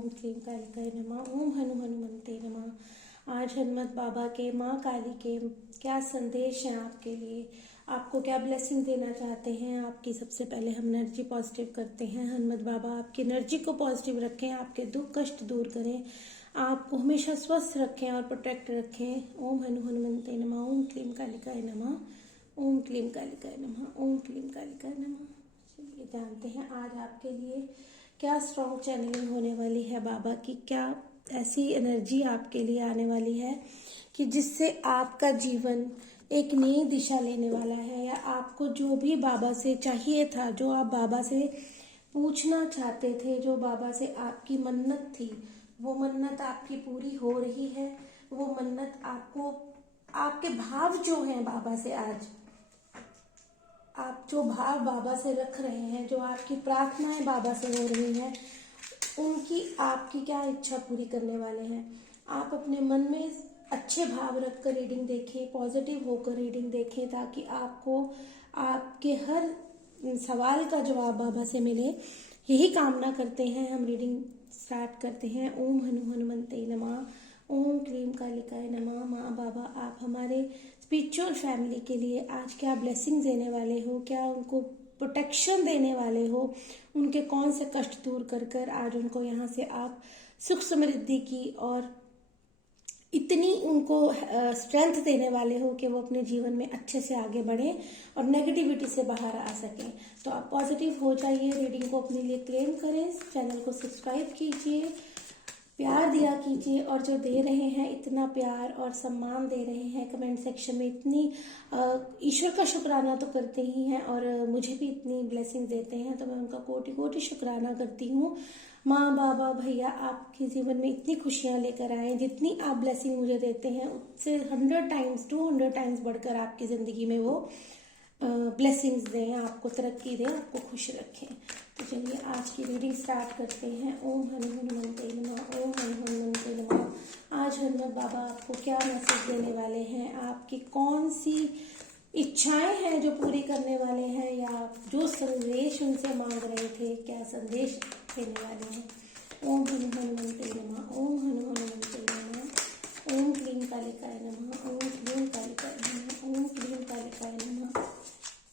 ओम क्लीं कालिकाय नमः। ओम हनुमन्ते नमः। आज हनुमत बाबा के, माँ काली के क्या संदेश हैं आपके लिए, आपको क्या ब्लेसिंग देना चाहते हैं। आपकी सबसे पहले हम एनर्जी पॉजिटिव करते हैं। हनुमत बाबा आपकी एनर्जी को पॉजिटिव रखें, आपके दुख कष्ट दूर करें, आपको हमेशा स्वस्थ रखें और प्रोटेक्ट रखें। ओम हनुमन्ते नमः। ओम क्लीं कालिकाय नमः। ओम क्लीं कालिकाय नमः। ओम क्लीं कालिकाय नमः। चलिए जानते हैं आज आपके लिए क्या स्ट्रॉन्ग चैनलिंग होने वाली है बाबा की, क्या ऐसी एनर्जी आपके लिए आने वाली है कि जिससे आपका जीवन एक नई दिशा लेने वाला है, या आपको जो भी बाबा से चाहिए था, जो आप बाबा से पूछना चाहते थे, जो बाबा से आपकी मन्नत थी, वो मन्नत आपकी पूरी हो रही है। वो मन्नत आपको, आपके भाव जो हैं बाबा से, आज आप जो भाव बाबा से रख रहे हैं, जो आपकी प्रार्थनाएं बाबा से हो रही हैं, उनकी आपकी क्या इच्छा पूरी करने वाले हैं। आप अपने मन में अच्छे भाव रखकर रीडिंग देखें, पॉजिटिव होकर रीडिंग देखें, ताकि आपको आपके हर सवाल का जवाब बाबा से मिले। यही कामना करते हैं। हम रीडिंग स्टार्ट करते हैं। ओम हनुमन्ते नमः। ओम क्लीं कालिकाय नमः। माँ बाबा आप हमारे स्पिरिचुअल फैमिली के लिए आज क्या ब्लेसिंग देने वाले हो, क्या उनको प्रोटेक्शन देने वाले हो, उनके कौन से कष्ट दूर कर कर आज उनको यहाँ से आप सुख समृद्धि की और इतनी उनको स्ट्रेंथ देने वाले हो कि वो अपने जीवन में अच्छे से आगे बढ़ें और नेगेटिविटी से बाहर आ सकें। तो आप पॉजिटिव हो जाइए, रीडिंग को अपने लिए क्लेम करें, चैनल को सब्सक्राइब कीजिए, प्यार दिया कीजिए, और जो दे रहे हैं इतना प्यार और सम्मान दे रहे हैं कमेंट सेक्शन में, इतनी ईश्वर का शुक्राना तो करते ही हैं और मुझे भी इतनी ब्लेसिंग देते हैं, तो मैं उनका कोटि कोटि शुक्राना करती हूँ। माँ बाबा भैया आपके जीवन में इतनी खुशियाँ लेकर आए, जितनी आप ब्लेसिंग मुझे देते हैं उससे 100 टाइम्स 200 टाइम्स बढ़कर आपकी ज़िंदगी में वो ब्लेसिंग्स दें, आपको तरक्की दें, आपको खुश रखें। तो चलिए आज की रीडिंग स्टार्ट करते हैं। ओम हनुमन्ते नमः। ओम हनुमन्ते नमः। आज हनुमत बाबा आपको क्या मैसेज देने वाले हैं, आपकी कौन सी इच्छाएं हैं जो पूरी करने वाले हैं, या जो संदेश उनसे मांग रहे थे, क्या संदेश देने वाले हैं। ओम हनुमन्ते नमः। ओम हनुमन्ते नमः। ओम क्लीं कालिकाय नमः। ओम क्लीं कालिकाय नमः। ओम क्लीं कालिकाय नमः।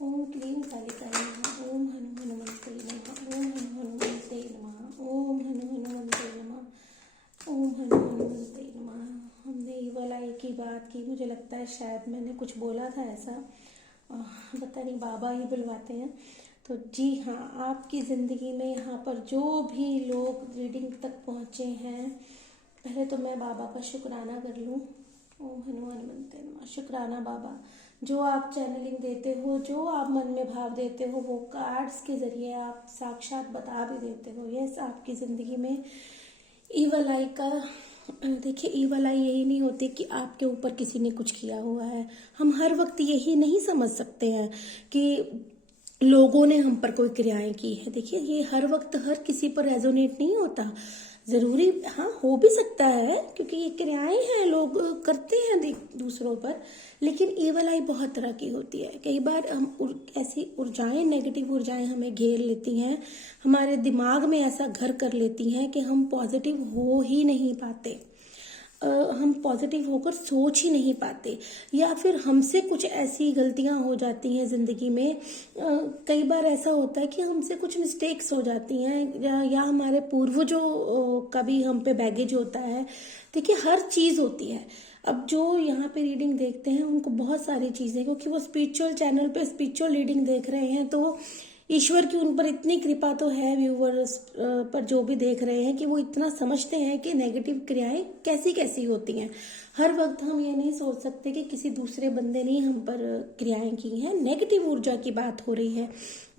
ओम क्लीं कालिकाय नमः। ओम हनुमन्ते नमः। ओम हनुमन्ते नमः। ओम हनुमन्ते नमः। ओम हनुमन्ते नमः। हमने ये वाला एक ही बात की, मुझे लगता है शायद मैंने कुछ बोला था ऐसा, पता नहीं, बाबा ही बुलवाते हैं। तो जी हाँ, आपकी ज़िंदगी में यहाँ पर जो भी लोग रीडिंग तक पहुँचे हैं, पहले तो मैं बाबा का शुक्राना कर लूँ। ओम हनुमन्ते नमः। शुक्राना बाबा, जो आप चैनलिंग देते हो, जो आप मन में भाव देते हो, वो कार्ड्स के जरिए आप साक्षात बता भी देते हो। यस, आपकी ज़िंदगी में ईवल आई का, देखिए ईवल आई यही नहीं होती कि आपके ऊपर किसी ने कुछ किया हुआ है। हम हर वक्त यही नहीं समझ सकते हैं कि लोगों ने हम पर कोई क्रियाएं की है। देखिए ये हर वक्त हर किसी पर रेजोनेट नहीं होता, जरूरी हाँ हो भी सकता है, क्योंकि ये क्रियाएं हैं, लोग करते हैं दूसरों पर, लेकिन ईवल आई बहुत तरह की होती है। कई बार हम ऐसी ऊर्जाएं, नेगेटिव ऊर्जाएं हमें घेर लेती हैं, हमारे दिमाग में ऐसा घर कर लेती हैं कि हम पॉजिटिव हो ही नहीं पाते, हम पॉजिटिव होकर सोच ही नहीं पाते, या फिर हमसे कुछ ऐसी गलतियां हो जाती हैं ज़िंदगी में। कई बार ऐसा होता है कि हमसे कुछ मिस्टेक्स हो जाती हैं, या हमारे पूर्वजों का भी हम पे बैगेज होता है। देखिए हर चीज़ होती है। अब जो यहाँ पे रीडिंग देखते हैं उनको बहुत सारी चीज़ें, क्योंकि वो स्पिरिचुअल चैनल पे स्पिरिचुअल रीडिंग देख रहे हैं, तो ईश्वर की उन पर इतनी कृपा तो है, व्यूवर्स पर जो भी देख रहे हैं, कि वो इतना समझते हैं कि नेगेटिव क्रियाएं कैसी कैसी होती हैं। हर वक्त हम ये नहीं सोच सकते कि किसी दूसरे बंदे ने हम पर क्रियाएं की हैं। नेगेटिव ऊर्जा की बात हो रही है,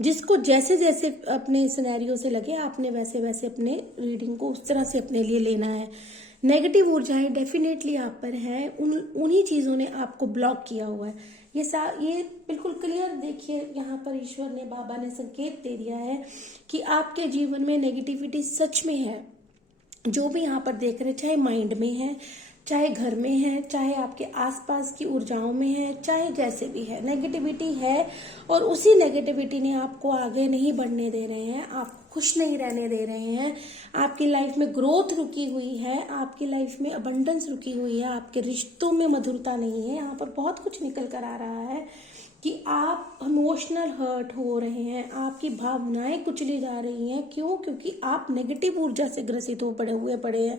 जिसको जैसे जैसे अपने सिनेरियो से लगे, आपने वैसे वैसे अपने रीडिंग को उस तरह से अपने लिए लेना है। नेगेटिव ऊर्जाएं डेफिनेटली आप पर है, उन्हीं चीज़ों ने आपको ब्लॉक किया हुआ है। ये बिल्कुल क्लियर देखिए, यहाँ पर ईश्वर ने, बाबा ने संकेत दे दिया है कि आपके जीवन में नेगेटिविटी सच में है। जो भी यहाँ पर देख रहे हैं, चाहे माइंड में है, चाहे घर में है, चाहे आपके आसपास की ऊर्जाओं में है, चाहे जैसे भी है, नेगेटिविटी है, और उसी नेगेटिविटी ने आपको आगे नहीं बढ़ने दे रहे हैं। आप खुश नहीं रहने दे रहे हैं। आपकी लाइफ में ग्रोथ रुकी हुई है, आपकी लाइफ में अबंडेंस रुकी हुई है, आपके रिश्तों में मधुरता नहीं है। यहाँ पर बहुत कुछ निकल कर आ रहा है कि आप इमोशनल हर्ट हो रहे हैं, आपकी भावनाएं कुचली जा रही हैं। क्यों? क्योंकि आप नेगेटिव ऊर्जा से ग्रसित हो पड़े हैं।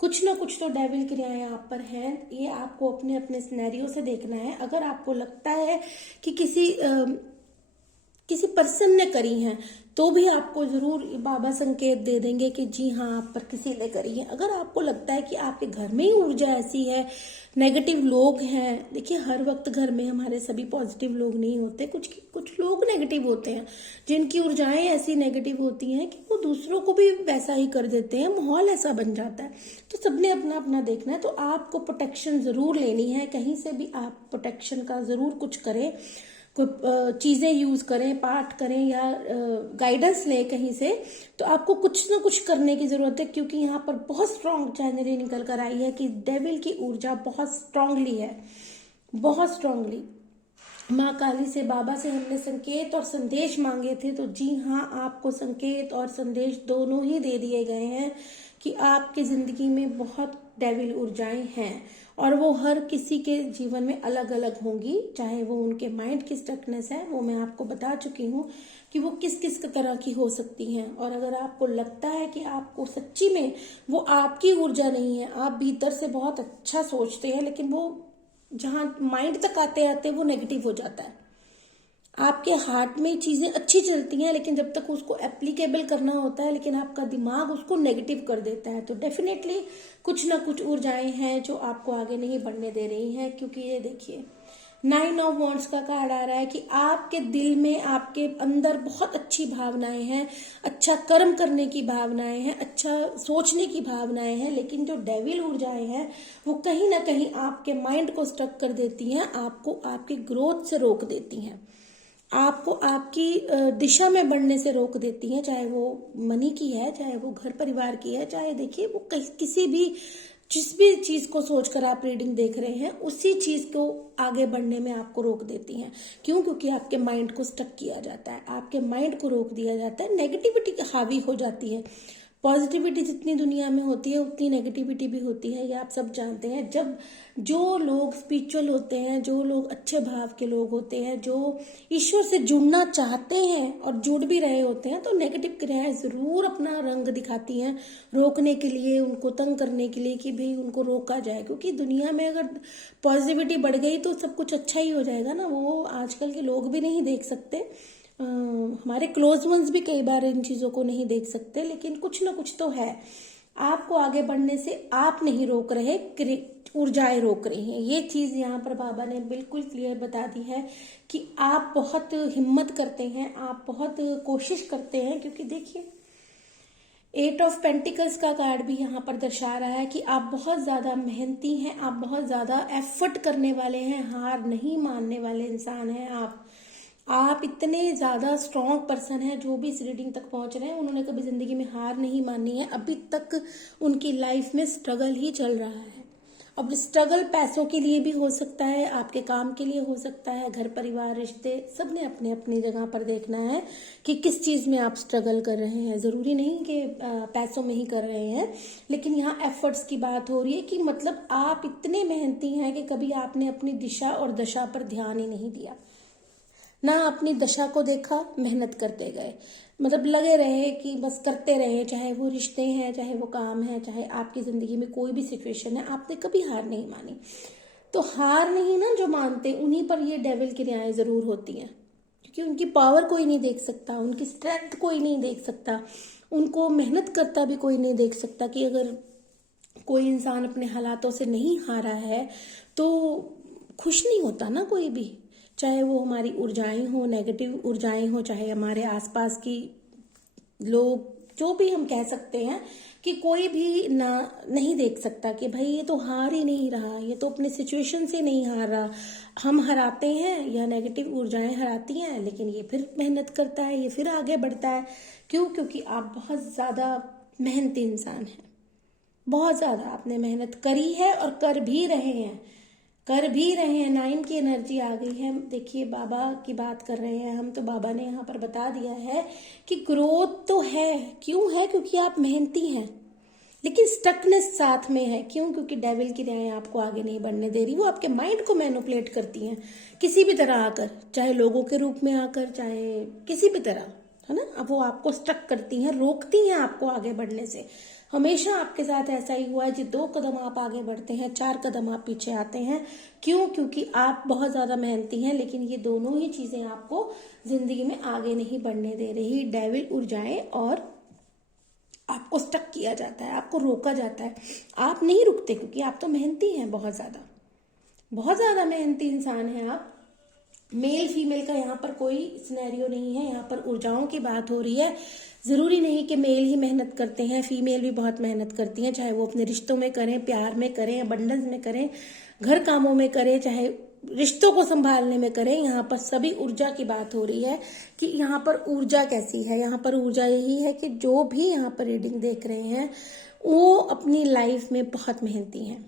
कुछ ना कुछ तो डेविल क्रियाएं आप पर हैं। ये आपको अपने अपने सिनेरियो से देखना है। अगर आपको लगता है कि किसी पर्सन ने करी हैं, तो भी आपको जरूर बाबा संकेत दे देंगे कि जी हाँ, आप पर किसी ने करी है। अगर आपको लगता है कि आपके घर में ही ऊर्जा ऐसी है, नेगेटिव लोग हैं, देखिए हर वक्त घर में हमारे सभी पॉजिटिव लोग नहीं होते, कुछ लोग नेगेटिव होते हैं, जिनकी ऊर्जाएं ऐसी नेगेटिव होती हैं कि वो दूसरों को भी वैसा ही कर देते हैं, माहौल ऐसा बन जाता है। तो सबने अपना अपना देखना है। तो आपको प्रोटेक्शन जरूर लेनी है, कहीं से भी आप प्रोटेक्शन का जरूर कुछ करें, कोई चीजें यूज करें, पाठ करें या गाइडेंस लें कहीं से। तो आपको कुछ ना कुछ करने की जरूरत है, क्योंकि यहाँ पर बहुत स्ट्रांग चैनल निकल कर आई है कि डेविल की ऊर्जा बहुत स्ट्रांगली है, बहुत स्ट्रांगली। माँ काली से, बाबा से हमने संकेत और संदेश मांगे थे, तो जी हाँ, आपको संकेत और संदेश दोनों ही दे दिए गए हैं कि आपकी जिंदगी में बहुत डेविल ऊर्जाएं हैं और वो हर किसी के जीवन में अलग अलग होंगी। चाहे वो उनके माइंड की स्टकनेस है, वो मैं आपको बता चुकी हूँ कि वो किस किस तरह की हो सकती हैं। और अगर आपको लगता है कि आपको सच्ची में वो आपकी ऊर्जा नहीं है, आप भीतर से बहुत अच्छा सोचते हैं, लेकिन वो जहां माइंड तक आते आते वो नेगेटिव हो जाता है। आपके हार्ट में चीजें अच्छी चलती हैं, लेकिन जब तक उसको एप्लीकेबल करना होता है, लेकिन आपका दिमाग उसको नेगेटिव कर देता है। तो डेफिनेटली कुछ ना कुछ ऊर्जाएं हैं जो आपको आगे नहीं बढ़ने दे रही हैं। क्योंकि ये देखिए 9 ऑफ वॉन्ड्स का कार्ड आ रहा है कि आपके दिल में, आपके अंदर बहुत अच्छी भावनाएं हैं, अच्छा कर्म करने की भावनाएं हैं, अच्छा सोचने की भावनाएं हैं, लेकिन जो डेविल ऊर्जाएं हैं वो कहीं ना कहीं आपके माइंड को स्टक कर देती हैं, आपको आपकी ग्रोथ से रोक देती हैं, आपको आपकी दिशा में बढ़ने से रोक देती हैं। चाहे वो मनी की है, चाहे वो घर परिवार की है, चाहे देखिए वो किसी भी जिस भी चीज को सोचकर आप रीडिंग देख रहे हैं, उसी चीज को आगे बढ़ने में आपको रोक देती हैं। क्यों? क्योंकि आपके माइंड को स्टक किया जाता है, आपके माइंड को रोक दिया जाता है, नेगेटिविटी हावी हो जाती है। पॉजिटिविटी जितनी दुनिया में होती है उतनी नेगेटिविटी भी होती है, ये आप सब जानते हैं। जब जो लोग स्पिरिचुअल होते हैं, जो लोग अच्छे भाव के लोग होते हैं, जो ईश्वर से जुड़ना चाहते हैं और जुड़ भी रहे होते हैं, तो नेगेटिव क्रियाएं जरूर अपना रंग दिखाती हैं रोकने के लिए, उनको तंग करने के लिए कि भाई उनको रोका जाए। क्योंकि दुनिया में अगर पॉजिटिविटी बढ़ गई तो सब कुछ अच्छा ही हो जाएगा ना। वो आजकल के लोग भी नहीं देख सकते, हमारे क्लोज वंस भी कई बार इन चीजों को नहीं देख सकते, लेकिन कुछ ना कुछ तो है। आपको आगे बढ़ने से आप नहीं रोक रहे, ऊर्जाएं रोक रही हैं। ये चीज यहाँ पर बाबा ने बिल्कुल क्लियर बता दी है कि आप बहुत हिम्मत करते हैं, आप बहुत कोशिश करते हैं। क्योंकि देखिए 8 ऑफ पेंटिकल्स का कार्ड भी यहाँ पर दर्शा रहा है कि आप बहुत ज्यादा मेहनती हैं, आप बहुत ज्यादा एफर्ट करने वाले हैं, हार नहीं मानने वाले इंसान हैं आप इतने ज्यादा स्ट्रॉन्ग पर्सन हैं। जो भी इस रीडिंग तक पहुंच रहे हैं, उन्होंने कभी जिंदगी में हार नहीं मानी है। अभी तक उनकी लाइफ में स्ट्रगल ही चल रहा है। अब स्ट्रगल पैसों के लिए भी हो सकता है, आपके काम के लिए हो सकता है, घर परिवार रिश्ते, सबने अपने अपनी जगह पर देखना है कि किस चीज में आप स्ट्रगल कर रहे हैं। जरूरी नहीं कि पैसों में ही कर रहे हैं, लेकिन यहाँ एफर्ट्स की बात हो रही है कि मतलब आप इतने मेहनती हैं कि कभी आपने अपनी दिशा और दशा पर ध्यान ही नहीं दिया, ना अपनी दशा को देखा, मेहनत करते गए, मतलब लगे रहे कि बस करते रहे। चाहे वो रिश्ते हैं, चाहे वो काम है, चाहे आपकी जिंदगी में कोई भी सिचुएशन है, आपने कभी हार नहीं मानी। तो हार नहीं ना जो मानते, उन्हीं पर ये डेविल की क्रियाएं जरूर होती हैं। क्योंकि उनकी पावर कोई नहीं देख सकता, उनकी स्ट्रेंथ कोई नहीं देख सकता, उनको मेहनत करता भी कोई नहीं देख सकता। कि अगर कोई इंसान अपने हालातों से नहीं हारा है तो खुश नहीं होता ना कोई भी। चाहे वो हमारी ऊर्जाएं हो, नेगेटिव ऊर्जाएं हो, चाहे हमारे आसपास की लोग, जो भी हम कह सकते हैं कि कोई भी ना नहीं देख सकता कि भाई ये तो हार ही नहीं रहा, ये तो अपने सिचुएशन से नहीं हार रहा। हम हराते हैं या नेगेटिव ऊर्जाएं हराती हैं, लेकिन ये फिर मेहनत करता है, ये फिर आगे बढ़ता है। क्यों? क्योंकि आप बहुत ज्यादा मेहनती इंसान हैं, बहुत ज्यादा आपने मेहनत करी है और कर भी रहे हैं। कर भी रहे हैं। 9 की एनर्जी आ गई है। देखिए बाबा की बात कर रहे हैं हम, तो बाबा ने यहाँ पर बता दिया है कि ग्रोथ तो है। क्यों है? क्योंकि आप मेहनती हैं, लेकिन स्टकनेस साथ में है। क्यों? क्योंकि डेविल की न्याय आपको आगे नहीं बढ़ने दे रही। वो आपके माइंड को मैनिपुलेट करती हैं किसी भी तरह आकर, चाहे लोगों के रूप में आकर, चाहे किसी भी तरह, है ना। अब वो आपको स्टक करती हैं, रोकती हैं आपको आगे बढ़ने से। हमेशा आपके साथ ऐसा ही हुआ है जी। 2 कदम आप आगे बढ़ते हैं, 4 कदम आप पीछे आते हैं। क्यों? क्योंकि आप बहुत ज्यादा मेहनती हैं, लेकिन ये दोनों ही चीजें आपको जिंदगी में आगे नहीं बढ़ने दे रही। डेविल ऊर्जाएं और आपको स्टक किया जाता है, आपको रोका जाता है। आप नहीं रुकते क्योंकि आप तो मेहनती हैं, बहुत ज्यादा मेहनती इंसान हैं आप। मेल फीमेल का यहाँ पर कोई सिनेरियो नहीं है, यहाँ पर ऊर्जाओं की बात हो रही है। जरूरी नहीं कि मेल ही मेहनत करते हैं, फीमेल भी बहुत मेहनत करती हैं, चाहे वो अपने रिश्तों में करें, प्यार में करें, अबंडेंस में करें, घर कामों में करें, चाहे रिश्तों को संभालने में करें। यहाँ पर सभी ऊर्जा की बात हो रही है कि यहाँ पर ऊर्जा कैसी है। यहाँ पर ऊर्जा यही है कि जो भी यहाँ पर रीडिंग देख रहे हैं वो अपनी लाइफ में बहुत मेहनती हैं,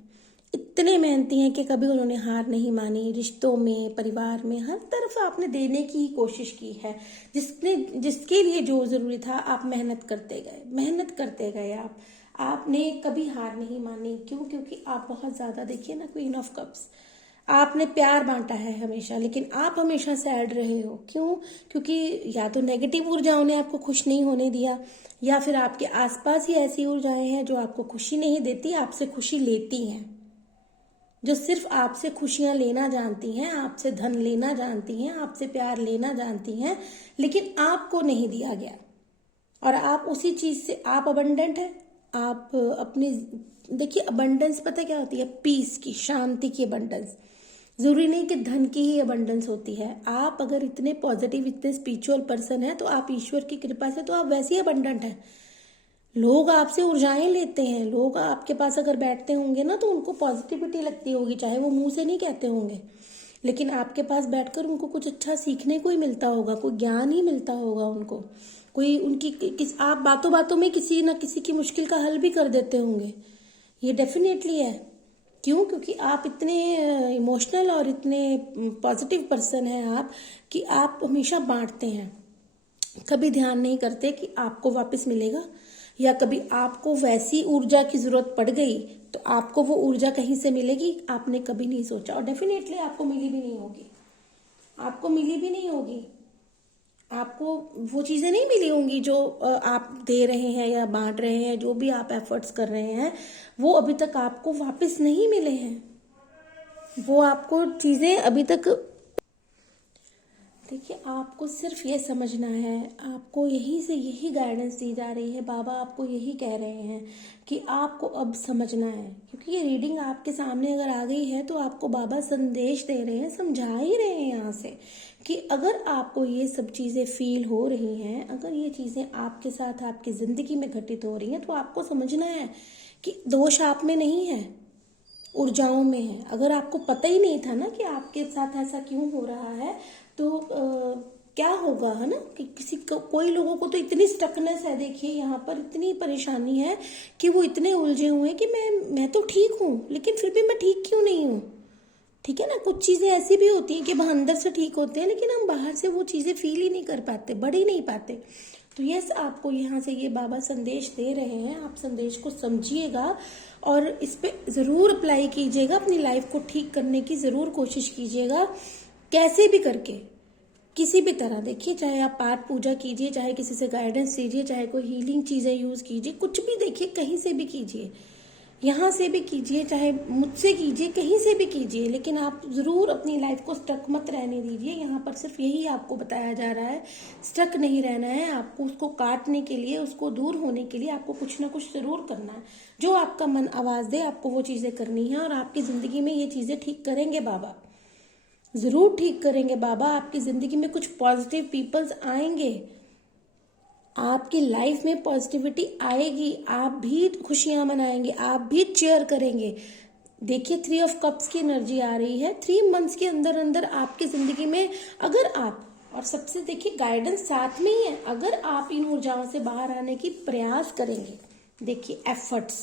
इतने मेहनती हैं कि कभी उन्होंने हार नहीं मानी। रिश्तों में, परिवार में, हर तरफ आपने देने की कोशिश की है। जिसके लिए जो जरूरी था आप मेहनत करते गए आपने कभी हार नहीं मानी। क्यों? क्योंकि आप बहुत ज्यादा, देखिए ना, क्वीन ऑफ कप्स, आपने प्यार बांटा है हमेशा, लेकिन आप हमेशा सैड रहे हो। क्यों? क्योंकि या तो नेगेटिव ऊर्जाओं ने आपको खुश नहीं होने दिया, या फिर आपके आसपास ही ऐसी ऊर्जाएं हैं जो आपको खुशी नहीं देती, आपसे खुशी लेती हैं, जो सिर्फ आपसे खुशियां लेना जानती हैं, आपसे धन लेना जानती हैं, आपसे प्यार लेना जानती हैं, लेकिन आपको नहीं दिया गया। और आप उसी चीज से, आप अबंडेंट है। आप अपनी, देखिए अबंडेंस पता क्या होती है? पीस की, शांति की अबंडेंस। जरूरी नहीं कि धन की ही अबंडेंस होती है। आप अगर इतने पॉजिटिव, इतने स्पिरिचुअल पर्सन है, तो आप ईश्वर की कृपा से तो आप वैसे ही अबंडेंट है। लोग आपसे ऊर्जाएं लेते हैं। लोग आपके पास अगर बैठते होंगे ना, तो उनको पॉजिटिविटी लगती होगी, चाहे वो मुंह से नहीं कहते होंगे, लेकिन आपके पास बैठकर उनको कुछ अच्छा सीखने को ही मिलता होगा, कोई ज्ञान ही मिलता होगा उनको, कोई उनकी आप बातों बातों में किसी न किसी की मुश्किल का हल भी कर देते होंगे। ये डेफिनेटली है। क्यों? क्योंकि आप इतने इमोशनल और इतने पॉजिटिव पर्सन हैं आप, कि आप हमेशा बांटते हैं। कभी ध्यान नहीं करते कि आपको वापस मिलेगा, या कभी आपको वैसी ऊर्जा की जरूरत पड़ गई तो आपको वो ऊर्जा कहीं से मिलेगी, आपने कभी नहीं सोचा, और डेफिनेटली आपको मिली भी नहीं होगी। आपको वो चीजें नहीं मिली होंगी जो आप दे रहे हैं या बांट रहे हैं। जो भी आप एफर्ट्स कर रहे हैं वो अभी तक आपको वापस नहीं मिले हैं। वो आपको चीजें अभी तक, देखिए आपको सिर्फ ये समझना है, आपको यही गाइडेंस दी जा रही है। बाबा आपको यही कह रहे हैं कि आपको अब समझना है, क्योंकि ये रीडिंग आपके सामने अगर आ गई है तो आपको बाबा संदेश दे रहे हैं, समझा ही रहे हैं यहाँ से कि अगर आपको ये सब चीज़ें फील हो रही हैं, अगर ये चीज़ें आपके साथ आपकी ज़िंदगी में घटित हो रही हैं, तो आपको समझना है कि दोष आप में नहीं है, ऊर्जाओं में है। अगर आपको पता ही नहीं था ना कि आपके साथ ऐसा क्यों हो रहा है, तो क्या होगा, है ना, कि कोई लोगों को तो इतनी स्टकनेस है, देखिए यहाँ पर इतनी परेशानी है कि वो इतने उलझे हुए हैं कि मैं तो ठीक हूँ, लेकिन फिर भी मैं ठीक क्यों नहीं हूँ। ठीक है ना, कुछ चीजें ऐसी भी होती हैं कि हम अंदर से ठीक होते हैं, लेकिन हम बाहर से वो चीजें फील ही नहीं कर पाते, बढ़ ही नहीं पाते। तो यस, आपको यहाँ से ये बाबा संदेश दे रहे हैं, आप संदेश को समझिएगा और इस पे जरूर अप्लाई कीजिएगा, अपनी लाइफ को ठीक करने की जरूर कोशिश कीजिएगा, कैसे भी करके, किसी भी तरह। देखिए, चाहे आप पाठ पूजा कीजिए, चाहे किसी से गाइडेंस लीजिए, चाहे कोई हीलिंग चीजें यूज कीजिए, कुछ भी, देखिए कहीं से भी कीजिए, यहाँ से भी कीजिए, चाहे मुझसे कीजिए, कहीं से भी कीजिए, लेकिन आप जरूर अपनी लाइफ को स्टक मत रहने दीजिए। यहाँ पर सिर्फ यही आपको बताया जा रहा है, स्टक नहीं रहना है आपको। उसको काटने के लिए, उसको दूर होने के लिए आपको कुछ ना कुछ जरूर करना है। जो आपका मन आवाज दे, आपको वो चीजें करनी है, और आपकी जिंदगी में ये चीजें ठीक करेंगे बाबा, जरूर ठीक करेंगे बाबा। आपकी जिंदगी में कुछ पॉजिटिव पीपल्स आएंगे, आपकी लाइफ में पॉजिटिविटी आएगी, आप भी खुशियां मनाएंगे, आप भी चेयर करेंगे। देखिए 3 ऑफ कप्स की एनर्जी आ रही है। 3 मंथ्स के अंदर अंदर आपकी जिंदगी में, अगर आप, और सबसे देखिए गाइडेंस साथ में ही है, अगर आप इन ऊर्जाओं से बाहर आने की प्रयास करेंगे, देखिए एफर्ट्स,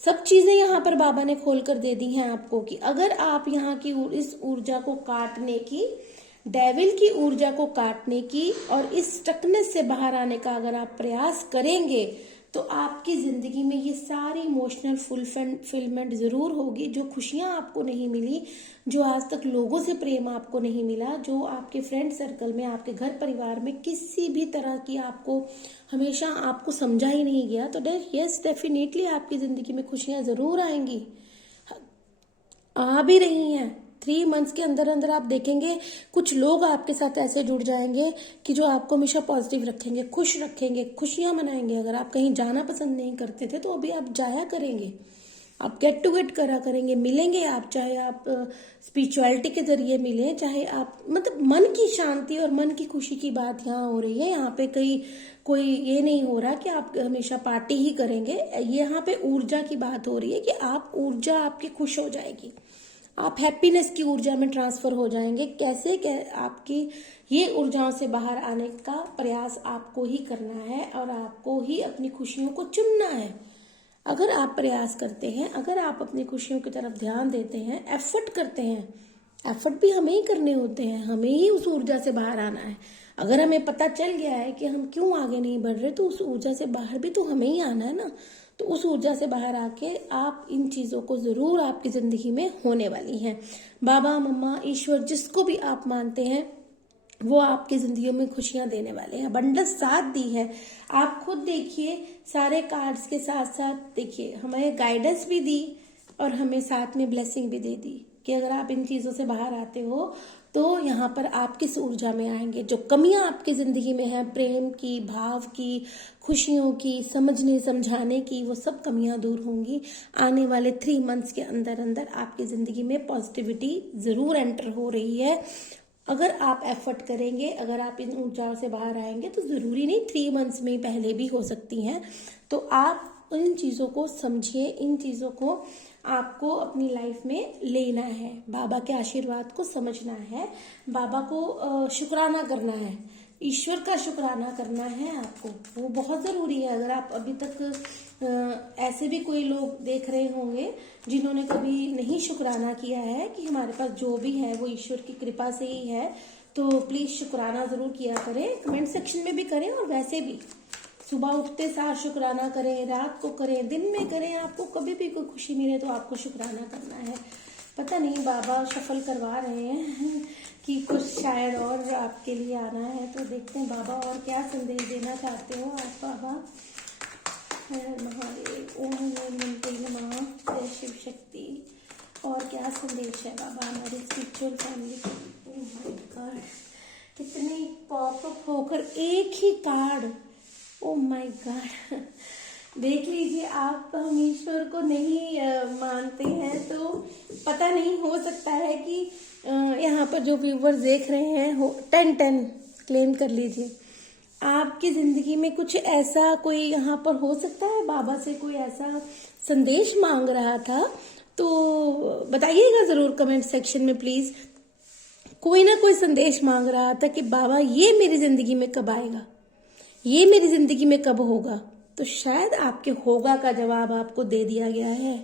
सब चीजें यहाँ पर बाबा ने खोल कर दे दी हैं आपको कि अगर आप यहाँ की इस ऊर्जा को काटने की, डेविल की ऊर्जा को काटने की और इस स्टकनेस से बाहर आने का अगर आप प्रयास करेंगे तो आपकी जिंदगी में ये सारी इमोशनल फुलफिलमेंट जरूर होगी। जो खुशियां आपको नहीं मिली, जो आज तक लोगों से प्रेम आपको नहीं मिला, जो आपके फ्रेंड सर्कल में, आपके घर परिवार में किसी भी तरह की आपको हमेशा आपको समझा ही नहीं गया, तो यस डेफिनेटली आपकी जिंदगी में खुशियां जरूर आएंगी, आ भी रही हैं। 3 मंथ्स के अंदर अंदर आप देखेंगे कुछ लोग आपके साथ ऐसे जुड़ जाएंगे कि जो आपको हमेशा पॉजिटिव रखेंगे, खुश रखेंगे, खुशियां मनाएंगे। अगर आप कहीं जाना पसंद नहीं करते थे तो अभी आप जाया करेंगे, आप गेट टू गेट करा करेंगे, मिलेंगे आप, चाहे आप स्पिरिचुअलिटी के जरिए मिलें, चाहे आप मतलब मन की शांति और मन की खुशी की बात यहाँ हो रही है। यहाँ पे कोई ये नहीं हो रहा कि आप हमेशा पार्टी ही करेंगे। यहाँ पे ऊर्जा की बात हो रही है कि आप ऊर्जा आपकी खुश हो जाएगी, आप हैप्पीनेस की ऊर्जा में ट्रांसफर हो जाएंगे। कैसे आपकी ये ऊर्जाओं से बाहर आने का प्रयास आपको ही करना है और आपको ही अपनी खुशियों को चुनना है। अगर आप प्रयास करते हैं, अगर आप अपनी खुशियों की तरफ ध्यान देते हैं, एफर्ट करते हैं, एफर्ट भी हमें ही करने होते हैं, हमें ही उस ऊर्जा से बाहर आना है। अगर हमें पता चल गया है कि हम क्यों आगे नहीं बढ़ रहे, तो उस ऊर्जा से बाहर भी तो हमें ही आना है ना। तो उस ऊर्जा से बाहर आके आप इन चीजों को जरूर आपकी जिंदगी में होने वाली हैं। बाबा, मम्मा, ईश्वर, जिसको भी आप मानते हैं, वो आपकी जिंदगी में खुशियां देने वाले हैं। अबंडेंस साथ दी है, आप खुद देखिए, सारे कार्ड्स के साथ साथ देखिए हमें गाइडेंस भी दी और हमें साथ में ब्लेसिंग भी दे दी कि अगर आप इन चीजों से बाहर आते हो तो यहाँ पर आप किस ऊर्जा में आएंगे। जो कमियां आपकी जिंदगी में हैं, प्रेम की, भाव की, खुशियों की, समझने समझाने की, वो सब कमियां दूर होंगी। आने वाले 3 मंथ्स के अंदर अंदर आपकी जिंदगी में पॉजिटिविटी जरूर एंटर हो रही है। अगर आप एफर्ट करेंगे, अगर आप इन ऊर्जाओं से बाहर आएंगे, तो जरूरी नहीं 3 मंथ्स में ही, पहले भी हो सकती हैं। तो आप इन चीजों को समझिए, इन चीजों को आपको अपनी लाइफ में लेना है, बाबा के आशीर्वाद को समझना है, बाबा को शुक्राना करना है, ईश्वर का शुक्राना करना है आपको, वो बहुत जरूरी है। अगर आप अभी तक ऐसे भी कोई लोग देख रहे होंगे जिन्होंने कभी नहीं शुक्राना किया है कि हमारे पास जो भी है वो ईश्वर की कृपा से ही है, तो प्लीज शुक्राना जरूर किया करें, कमेंट सेक्शन में भी करें और वैसे भी सुबह उठते सार शुक्राना करें, रात को करें, दिन में करें। आपको कभी भी कोई खुशी मिले तो आपको शुक्राना करना है। पता नहीं बाबा शफल करवा रहे हैं कि कुछ शायद और आपके लिए आना है, तो देखते हैं बाबा और क्या संदेश देना चाहते हो आप। बाबा महादेव, ओम नमो नमः, जय शिव शक्ति। और क्या संदेश है बाबा हमारे स्पिरिचुअल फैमिली को। ओह माय गॉड, कितनी पॉपअप होकर एक ही कार्ड, ओह माय गॉड। देख लीजिए, आप हम ईश्वर को नहीं मानते हैं तो पता नहीं, हो सकता है कि यहाँ पर जो व्यूवर्स देख रहे हैं हो 10-10 क्लेम कर लीजिए। आपकी जिंदगी में कुछ ऐसा कोई यहाँ पर हो सकता है, बाबा से कोई ऐसा संदेश मांग रहा था, तो बताइएगा जरूर कमेंट सेक्शन में प्लीज। कोई ना कोई संदेश मांग रहा था कि बाबा ये मेरी जिंदगी में कब आएगा, ये मेरी जिंदगी में कब होगा। तो शायद आपके होगा का जवाब आपको दे दिया गया है।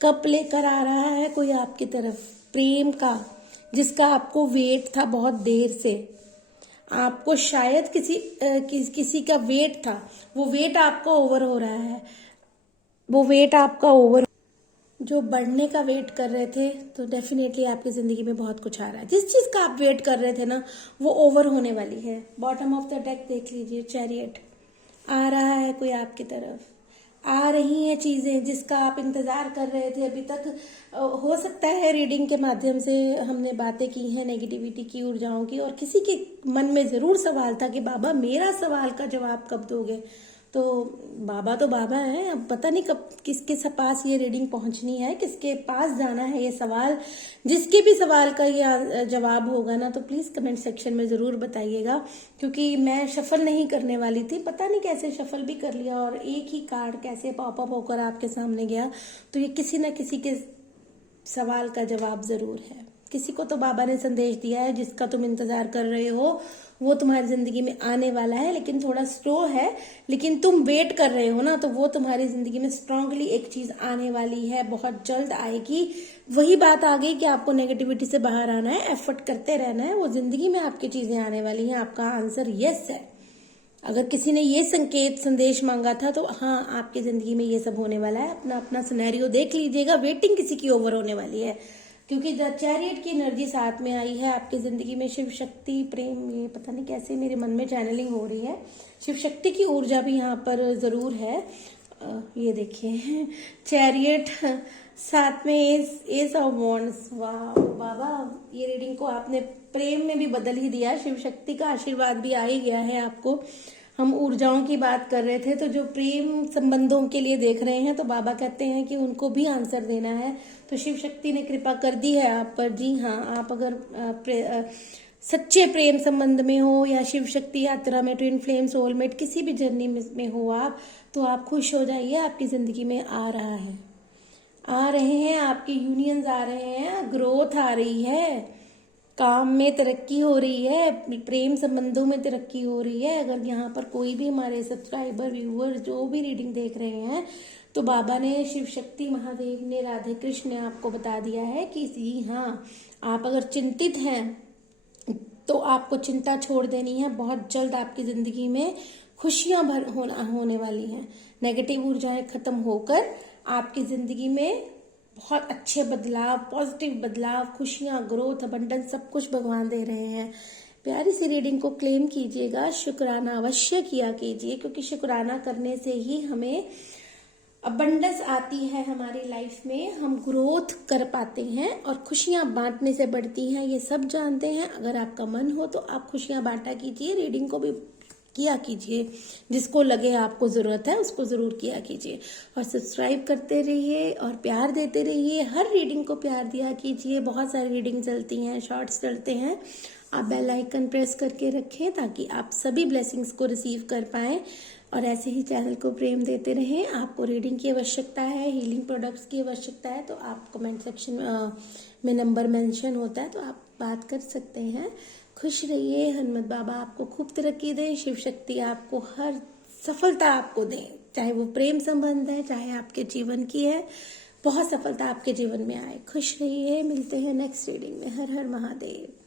कब लेकर आ रहा है कोई आपकी तरफ प्रेम का, जिसका आपको वेट था बहुत देर से, आपको शायद किसी का वेट था, वो वेट आपका ओवर हो रहा है, वो वेट आपका ओवर, जो बढ़ने का वेट कर रहे थे, तो डेफिनेटली आपकी जिंदगी में बहुत कुछ आ रहा है। जिस चीज का आप वेट कर रहे थे ना, वो ओवर होने वाली है। बॉटम ऑफ द डेक देख लीजिए, चैरियट आ रहा है कोई आपकी तरफ, आ रही हैं चीजें जिसका आप इंतजार कर रहे थे अभी तक। हो सकता है रीडिंग के माध्यम से हमने बातें की हैं नेगेटिविटी की, ऊर्जाओं की, और किसी के मन में जरूर सवाल था कि बाबा मेरा सवाल का जवाब कब दोगे। तो बाबा है, अब पता नहीं कब किसके पास ये रीडिंग पहुंचनी है, किसके पास जाना है ये सवाल। जिसके भी सवाल का ये जवाब होगा ना, तो प्लीज कमेंट सेक्शन में जरूर बताइएगा, क्योंकि मैं शफल नहीं करने वाली थी, पता नहीं कैसे शफल भी कर लिया और एक ही कार्ड कैसे पॉपअप होकर आपके सामने गया। तो ये किसी न किसी के सवाल का जवाब जरूर है। किसी को तो बाबा ने संदेश दिया है, जिसका तुम इंतजार कर रहे हो वो तुम्हारी जिंदगी में आने वाला है, लेकिन थोड़ा स्लो है, लेकिन तुम वेट कर रहे हो ना, तो वो तुम्हारी जिंदगी में स्ट्रांगली एक चीज आने वाली है, बहुत जल्द आएगी। वही बात आ गई कि आपको नेगेटिविटी से बाहर आना है, एफर्ट करते रहना है, वो जिंदगी में आपकी चीजें आने वाली हैं। आपका आंसर यस है। अगर किसी ने ये संकेत संदेश मांगा था तो हाँ, आपकी जिंदगी में ये सब होने वाला है। अपना अपना सिनेरियो देख लीजिएगा, वेटिंग किसी की ओवर होने वाली है, क्योंकि द चैरियट की एनर्जी साथ में आई है आपकी जिंदगी में। शिव शक्ति प्रेम, ये पता नहीं कैसे मेरे मन में चैनलिंग हो रही है, शिव शक्ति की ऊर्जा भी यहाँ पर जरूर है। ये देखिए चैरियट साथ में एस ऑफ वॉन्ड्स। वाह बाबा, ये रीडिंग को आपने प्रेम में भी बदल ही दिया, शिव शक्ति का आशीर्वाद भी आ ही गया है आपको। हम ऊर्जाओं की बात कर रहे थे, तो जो प्रेम संबंधों के लिए देख रहे हैं, तो बाबा कहते हैं कि उनको भी आंसर देना है, तो शिव शक्ति ने कृपा कर दी है आप पर। जी हाँ, आप अगर सच्चे प्रेम संबंध में हो या शिव शक्ति यात्रा में, ट्विन फ्लेम, सोलमेट, किसी भी जर्नी में हो आप, तो आप खुश हो जाइए, आपकी जिंदगी में आ रहा है, आ रहे हैं, आपके यूनियंस आ रहे हैं, ग्रोथ आ रही है, काम में तरक्की हो रही है, प्रेम संबंधों में तरक्की हो रही है। अगर यहाँ पर कोई भी हमारे सब्सक्राइबर, व्यूअर जो भी रीडिंग देख रहे हैं, तो बाबा ने, शिव शक्ति महादेव ने, राधे कृष्ण ने आपको बता दिया है कि जी हाँ, आप अगर चिंतित हैं तो आपको चिंता छोड़ देनी है। बहुत जल्द आपकी जिंदगी में खुशियां होने वाली हैं। नेगेटिव ऊर्जाएं खत्म होकर आपकी जिंदगी में बहुत अच्छे बदलाव, पॉजिटिव बदलाव, खुशियां, ग्रोथ, अबंडेंस, सब कुछ भगवान दे रहे हैं। प्यारी सी रीडिंग को क्लेम कीजिएगा, शुक्राना अवश्य किया कीजिए, क्योंकि शुक्राना करने से ही हमें अबंडेंस आती है हमारी लाइफ में, हम ग्रोथ कर पाते हैं और खुशियां बांटने से बढ़ती हैं, ये सब जानते हैं। अगर आपका मन हो तो आप खुशियां बांटा कीजिए, रीडिंग को भी किया कीजिए, जिसको लगे आपको जरूरत है उसको जरूर किया कीजिए, और सब्सक्राइब करते रहिए और प्यार देते रहिए। हर रीडिंग को प्यार दिया कीजिए। बहुत सारी रीडिंग चलती हैं, शॉर्ट्स चलते हैं, आप बेल आइकन प्रेस करके रखें ताकि आप सभी ब्लेसिंग्स को रिसीव कर पाएं, और ऐसे ही चैनल को प्रेम देते रहें। आपको रीडिंग की आवश्यकता है, हीलिंग प्रोडक्ट्स की आवश्यकता है, तो आप कमेंट सेक्शन में नंबर मेंशन होता है, तो आप बात कर सकते हैं। खुश रहिए, हनुमत बाबा आपको खूब तरक्की दें, शिव शक्ति आपको हर सफलता आपको दें, चाहे वो प्रेम संबंध है, चाहे आपके जीवन की है, बहुत सफलता आपके जीवन में आए। खुश रहिए, मिलते हैं नेक्स्ट रीडिंग में। हर हर महादेव।